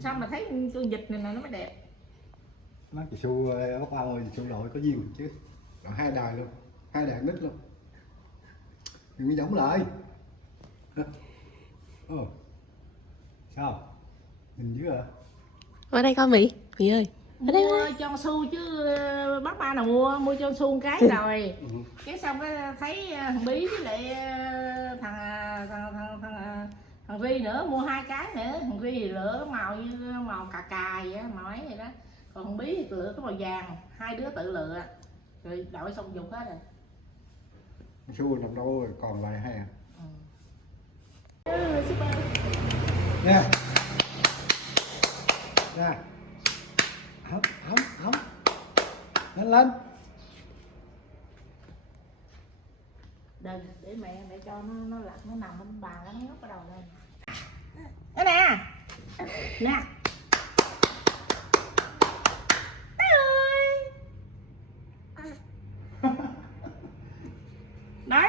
Sao mà thấy con vịt này nó mới đẹp. Má chị Su ốc ao ơi, chị Su nội có duyên chứ. Rồi hai đời luôn, hai đời nít luôn. Đừng có giống lại. Sao? Nhìn dữ à? Ở đây coi Mỹ ơi. Ở đây Mua cho Su chứ bác ba nào mua cho Su một cái rồi. Cái xong cái thấy thằng Bí với lại thằng Ri nữa mua hai cái nữa. Thằng Ri thì lựa cái màu như màu cà cà vậy, màu ấy vậy đó. Còn thằng Bí thì lựa cái màu vàng, hai đứa tự lựa. Rồi đội xong dục hết rồi. Su nằm đâu rồi, còn lại hai à? Super. Nè. Nè. Ấm. Lên. Đừng, để mẹ cho nó lật, nó nằm bên bà nó ngóc cái đầu lên. Đó nè. Nè. Đó.